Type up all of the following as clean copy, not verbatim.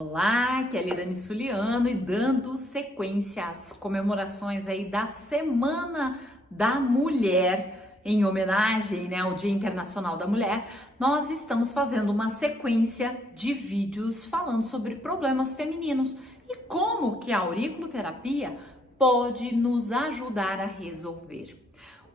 Olá, aqui é a Lirane Suliano e dando sequência às comemorações aí da Semana da Mulher, em homenagem, ao Dia Internacional da Mulher, nós estamos fazendo uma sequência de vídeos falando sobre problemas femininos e como que a auriculoterapia pode nos ajudar a resolver.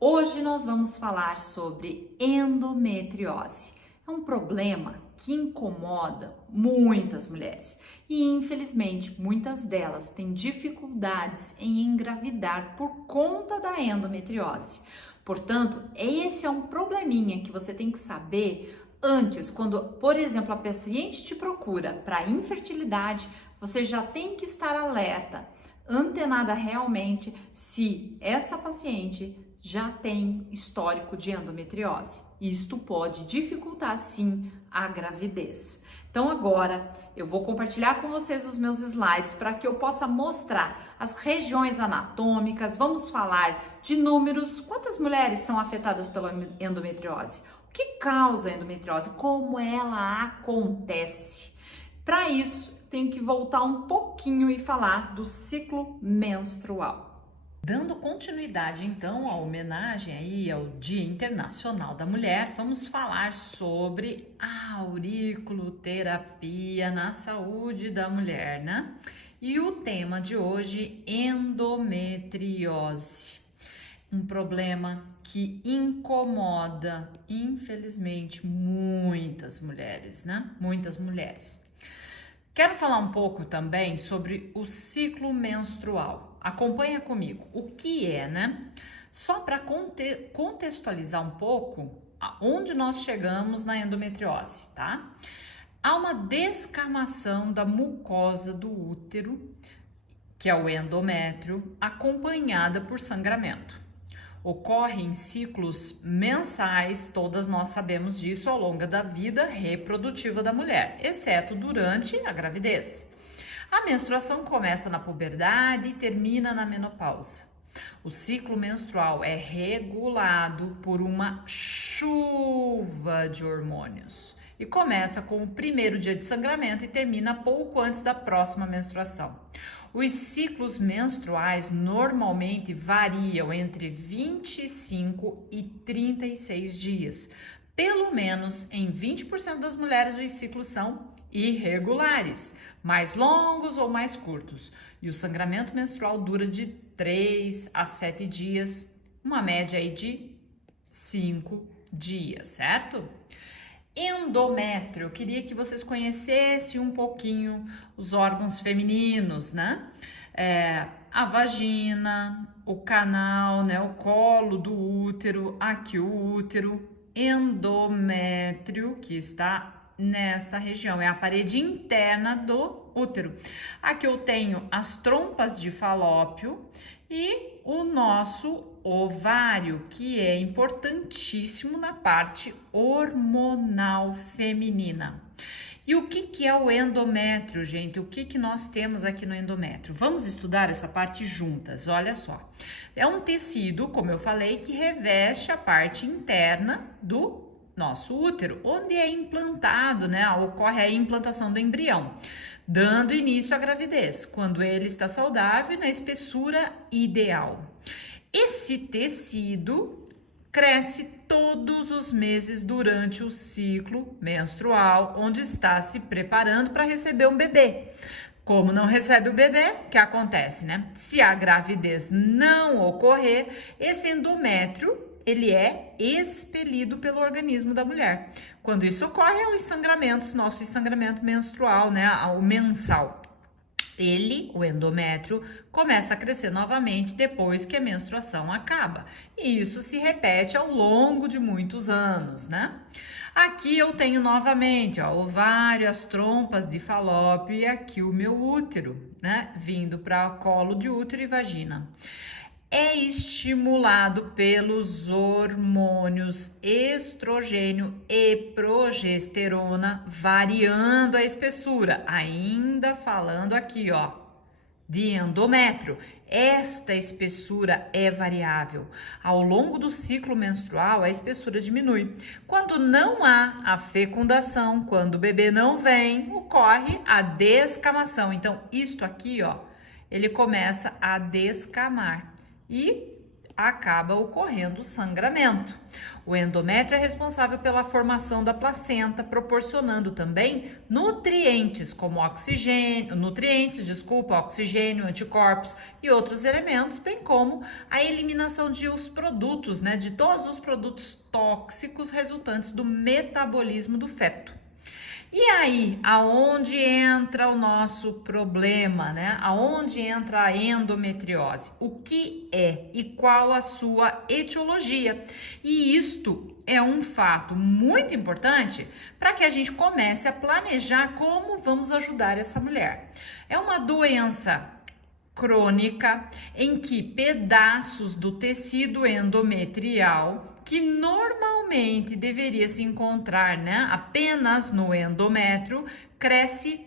Hoje nós vamos falar sobre endometriose. É um problema que incomoda muitas mulheres e, infelizmente, muitas delas têm dificuldades em engravidar por conta da endometriose. Portanto, esse é um probleminha que você tem que saber antes, quando, por exemplo, a paciente te procura para infertilidade, você já tem que estar alerta, antenada realmente se essa paciente já tem histórico de endometriose. Isto pode dificultar sim a gravidez. Então agora eu vou compartilhar com vocês os meus slides para que eu possa mostrar as regiões anatômicas, vamos falar de números, quantas mulheres são afetadas pela endometriose, o que causa a endometriose, como ela acontece. Para isso, tenho que voltar um pouquinho e falar do ciclo menstrual. Dando continuidade então à homenagem aí ao Dia Internacional da Mulher, vamos falar sobre a auriculoterapia na saúde da mulher, né? E o tema de hoje, endometriose. Um problema que incomoda, infelizmente, muitas mulheres, né? Muitas mulheres. Quero falar um pouco também sobre o ciclo menstrual. Acompanha comigo. O que é, né? Só para contextualizar um pouco aonde nós chegamos na endometriose, tá? Há uma descamação da mucosa do útero, que é o endométrio, acompanhada por sangramento. Ocorre em ciclos mensais, todas nós sabemos disso, ao longo da vida reprodutiva da mulher, exceto durante a gravidez. A menstruação começa na puberdade e termina na menopausa. O ciclo menstrual é regulado por uma chuva de hormônios e começa com o primeiro dia de sangramento e termina pouco antes da próxima menstruação. Os ciclos menstruais normalmente variam entre 25 e 36 dias. Pelo menos em 20% das mulheres os ciclos são irregulares, mais longos ou mais curtos. E o sangramento menstrual dura de 3 a 7 dias, uma média aí de 5 dias, certo? Endométrio, eu queria que vocês conhecessem um pouquinho os órgãos femininos, né? A vagina, o canal, né? O colo do útero, aqui o útero, endométrio, que está nesta região, é a parede interna do útero. Aqui eu tenho as trompas de falópio e o nosso ovário, que é importantíssimo na parte hormonal feminina. E o que é o endométrio, gente? O que nós temos aqui no endométrio? Vamos estudar essa parte juntas, olha só. É um tecido, como eu falei, que reveste a parte interna do nosso útero, onde é implantado, né? Ocorre a implantação do embrião, dando início à gravidez, quando ele está saudável e na espessura ideal. Esse tecido cresce todos os meses durante o ciclo menstrual, onde está se preparando para receber um bebê. Como não recebe o bebê, o que acontece, né? Se a gravidez não ocorrer, esse endométrio ele é expelido pelo organismo da mulher. Quando isso ocorre, é os sangramentos, nosso sangramento menstrual, né, o mensal. O endométrio, começa a crescer novamente depois que a menstruação acaba. E isso se repete ao longo de muitos anos, né? Aqui eu tenho novamente, ó, ovário, as trompas de falópio e aqui o meu útero, né, vindo para colo de útero e vagina. É estimulado pelos hormônios estrogênio e progesterona, variando a espessura. Ainda falando aqui, ó, de endométrio. Esta espessura é variável. Ao longo do ciclo menstrual, a espessura diminui. Quando não há a fecundação, quando o bebê não vem, ocorre a descamação. Então, isto aqui, ó, ele começa a descamar e acaba ocorrendo o sangramento. O endométrio é responsável pela formação da placenta, proporcionando também nutrientes como oxigênio, anticorpos e outros elementos, bem como a eliminação de os produtos, né, de todos os produtos tóxicos resultantes do metabolismo do feto. E aí, aonde entra o nosso problema, né? Aonde entra a endometriose? O que é e qual a sua etiologia? E isto é um fato muito importante para que a gente comece a planejar como vamos ajudar essa mulher. É uma doença crônica em que pedaços do tecido endometrial, que normalmente deveria se encontrar, né, apenas no endométrio, cresce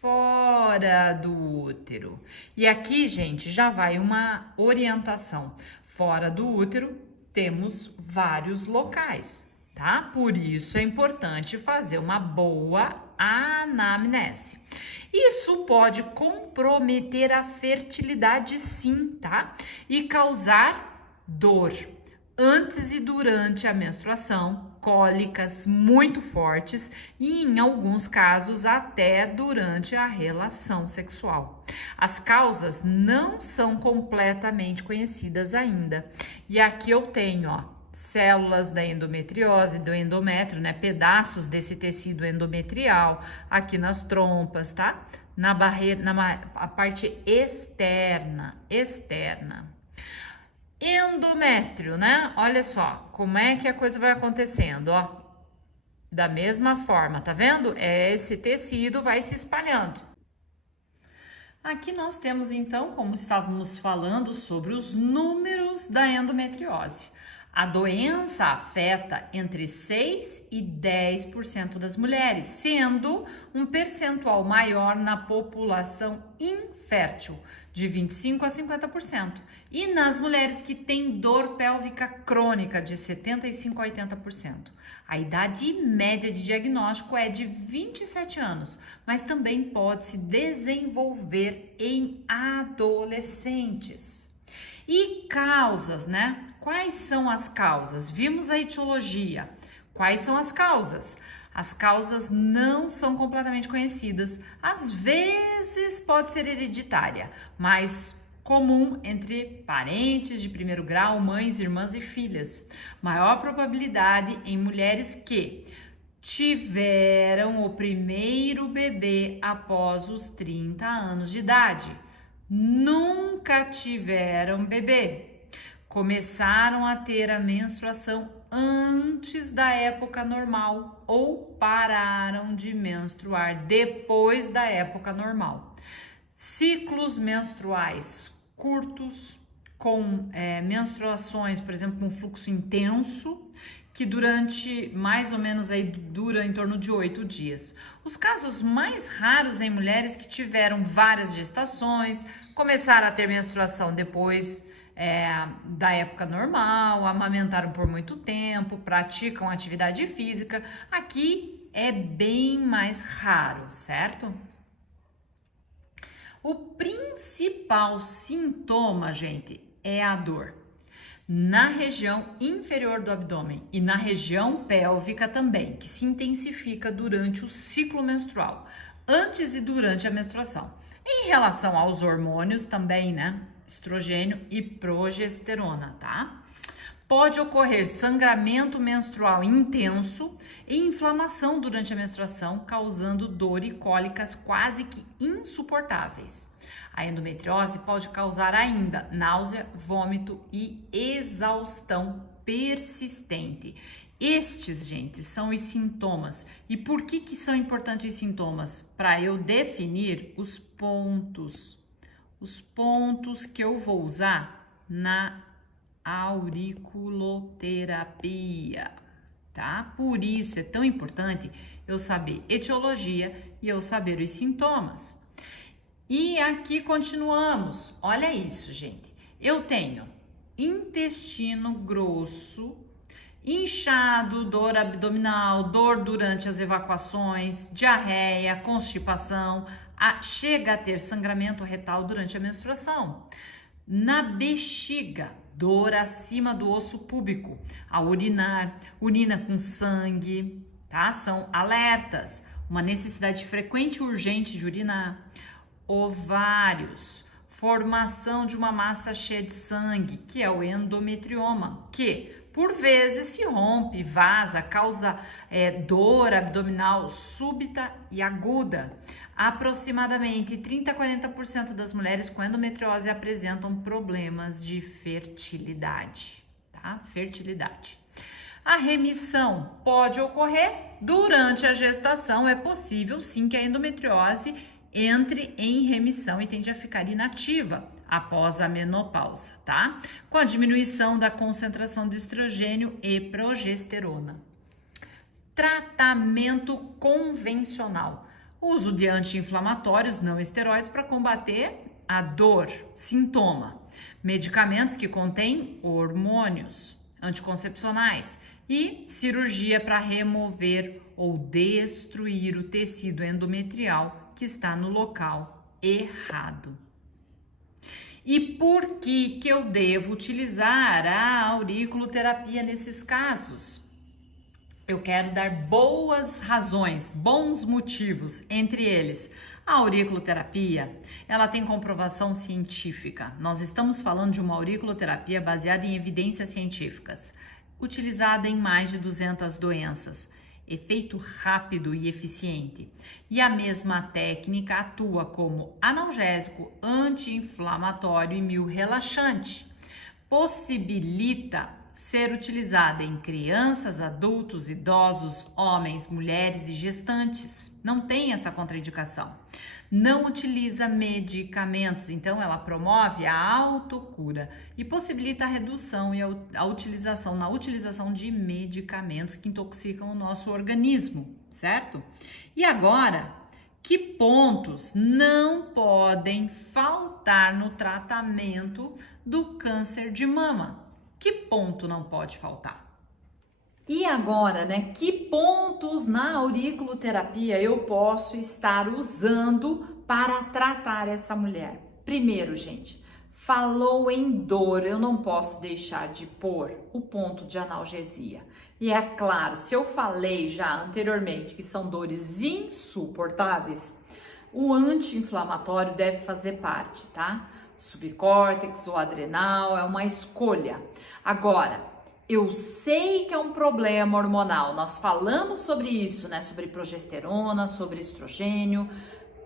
fora do útero. E aqui, gente, já vai uma orientação. Fora do útero temos vários locais, tá? Por isso é importante fazer uma boa anamnese. Isso pode comprometer a fertilidade, sim, tá? E causar dor antes e durante a menstruação, cólicas muito fortes e, em alguns casos, até durante a relação sexual. As causas não são completamente conhecidas ainda. E aqui eu tenho, ó, células da endometriose, do endométrio, né? Pedaços desse tecido endometrial aqui nas trompas, tá? Na barreira, a parte externa. Endométrio, né? Olha só como é que a coisa vai acontecendo, ó. Da mesma forma, tá vendo? Esse tecido vai se espalhando. Aqui nós temos então, como estávamos falando, sobre os números da endometriose. A doença afeta entre 6 e 10% das mulheres, sendo um percentual maior na população infértil, de 25 a 50%, e nas mulheres que têm dor pélvica crônica, de 75 a 80%. A idade média de diagnóstico é de 27 anos, mas também pode se desenvolver em adolescentes. E causas, né? Quais são as causas? Vimos a etiologia. Quais são as causas? As causas não são completamente conhecidas. Às vezes pode ser hereditária, mas comum entre parentes de primeiro grau, mães, irmãs e filhas. Maior probabilidade em mulheres que tiveram o primeiro bebê após os 30 anos de idade, nunca tiveram bebê, começaram a ter a menstruação antes da época normal ou pararam de menstruar depois da época normal. Ciclos menstruais curtos, com menstruações, por exemplo, com fluxo intenso, que durante mais ou menos aí dura em torno de 8 dias. Os casos mais raros em mulheres que tiveram várias gestações, começaram a ter menstruação depois da época normal, amamentaram por muito tempo, praticam atividade física. Aqui é bem mais raro, certo? O principal sintoma, gente, é a dor na região inferior do abdômen e na região pélvica também, que se intensifica durante o ciclo menstrual, antes e durante a menstruação. Em relação aos hormônios também, né? Estrogênio e progesterona, tá? Pode ocorrer sangramento menstrual intenso e inflamação durante a menstruação, causando dor e cólicas quase que insuportáveis. A endometriose pode causar ainda náusea, vômito e exaustão persistente. Estes, gente, são os sintomas. E por que são importantes os sintomas? Para eu definir os pontos que eu vou usar na auriculoterapia, tá? Por isso é tão importante eu saber etiologia e eu saber os sintomas. E aqui continuamos. Olha isso, gente. Eu tenho intestino grosso, inchado, dor abdominal, dor durante as evacuações, diarreia, constipação, chega a ter sangramento retal durante a menstruação. Na bexiga, dor acima do osso púbico, a urinar, urina com sangue, tá? São alertas, uma necessidade frequente e urgente de urinar. Ovários, formação de uma massa cheia de sangue, que é o endometrioma, que por vezes se rompe, vaza, causa dor abdominal súbita e aguda. Aproximadamente 30 a 40% das mulheres com endometriose apresentam problemas de fertilidade, tá? Fertilidade. A remissão pode ocorrer durante a gestação, é possível sim que a endometriose entre em remissão e tende a ficar inativa após a menopausa, tá? Com a diminuição da concentração de estrogênio e progesterona. Tratamento convencional. Uso de anti-inflamatórios não esteroides para combater a dor, sintoma. Medicamentos que contêm hormônios, anticoncepcionais e cirurgia para remover ou destruir o tecido endometrial que está no local errado. E por que eu devo utilizar a auriculoterapia nesses casos? Eu quero dar boas razões, bons motivos, entre eles a auriculoterapia, ela tem comprovação científica. Nós estamos falando de uma auriculoterapia baseada em evidências científicas, utilizada em mais de 200 doenças. Efeito rápido e eficiente. E a mesma técnica atua como analgésico, anti-inflamatório e miorrelaxante. Possibilita ser utilizada em crianças, adultos, idosos, homens, mulheres e gestantes. Não tem essa contraindicação. Não utiliza medicamentos, então ela promove a autocura e possibilita a redução e a utilização de medicamentos que intoxicam o nosso organismo, certo? E agora, que pontos não podem faltar no tratamento do câncer de mama? Que ponto não pode faltar? E agora, né? Que pontos na auriculoterapia eu posso estar usando para tratar essa mulher? Primeiro, gente, falou em dor, eu não posso deixar de pôr o ponto de analgesia. E é claro, se eu falei já anteriormente que são dores insuportáveis, o anti-inflamatório deve fazer parte, tá? Subcórtex ou adrenal, é uma escolha. Agora, eu sei que é um problema hormonal, nós falamos sobre isso, né? Sobre progesterona, sobre estrogênio.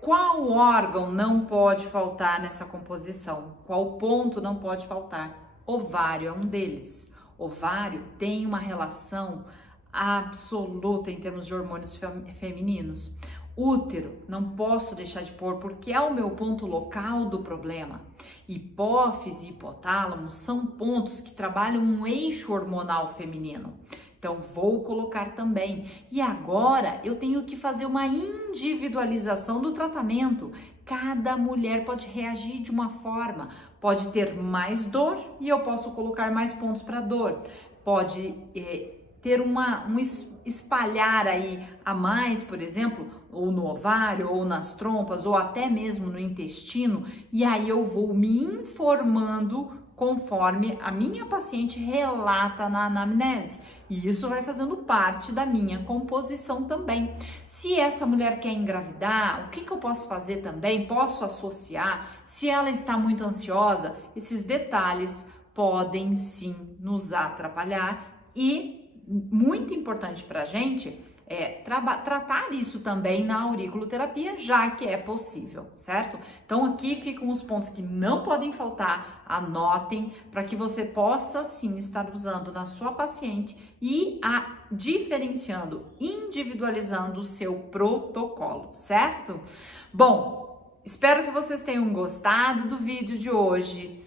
Qual órgão não pode faltar nessa composição? Qual ponto não pode faltar? Ovário é um deles. Ovário tem uma relação absoluta em termos de hormônios femininos. Útero, não posso deixar de pôr porque é o meu ponto local do problema. Hipófise e hipotálamo são pontos que trabalham um eixo hormonal feminino. Então, vou colocar também. E agora, eu tenho que fazer uma individualização do tratamento. Cada mulher pode reagir de uma forma. Pode ter mais dor e eu posso colocar mais pontos para dor. Pode ter um espalhar aí a mais, por exemplo, ou no ovário, ou nas trompas, ou até mesmo no intestino, e aí eu vou me informando conforme a minha paciente relata na anamnese. E isso vai fazendo parte da minha composição também. Se essa mulher quer engravidar, o que eu posso fazer também? Posso associar? Se ela está muito ansiosa, esses detalhes podem sim nos atrapalhar e muito importante para a gente é tratar isso também na auriculoterapia, já que é possível, certo? Então aqui ficam os pontos que não podem faltar, anotem, para que você possa sim estar usando na sua paciente e diferenciando, individualizando o seu protocolo, certo? Bom, espero que vocês tenham gostado do vídeo de hoje.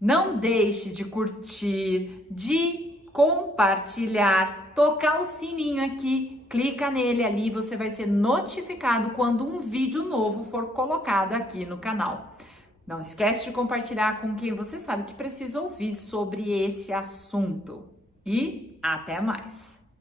Não deixe de curtir, de compartilhar, tocar o sininho aqui clica nele ali, você vai ser notificado quando um vídeo novo for colocado aqui no canal. Não esquece de compartilhar com quem você sabe que precisa ouvir sobre esse assunto. E até mais!